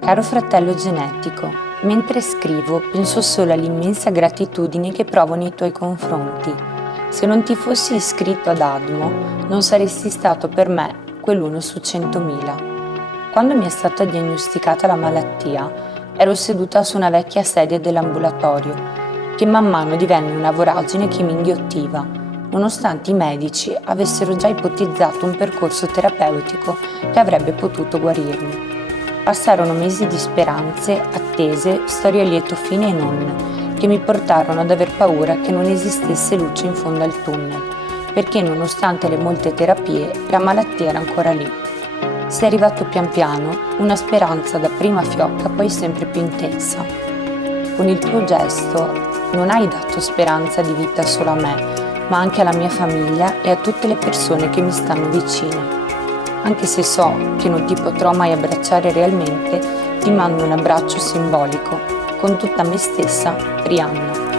Caro fratello genetico, mentre scrivo penso solo all'immensa gratitudine che provo nei tuoi confronti. Se non ti fossi iscritto ad Admo, non saresti stato per me quell'uno su 100.000. Quando mi è stata diagnosticata la malattia, ero seduta su una vecchia sedia dell'ambulatorio, che man mano divenne una voragine che mi inghiottiva, nonostante i medici avessero già ipotizzato un percorso terapeutico che avrebbe potuto guarirmi. Passarono mesi di speranze, attese, storie a lieto fine e non, che mi portarono ad aver paura che non esistesse luce in fondo al tunnel, perché nonostante le molte terapie, la malattia era ancora lì. Sei arrivato pian piano, una speranza da prima fiocca poi sempre più intensa. Con il tuo gesto non hai dato speranza di vita solo a me, ma anche alla mia famiglia e a tutte le persone che mi stanno vicine. Anche se so che non ti potrò mai abbracciare realmente, ti mando un abbraccio simbolico. Con tutta me stessa, Rihanna.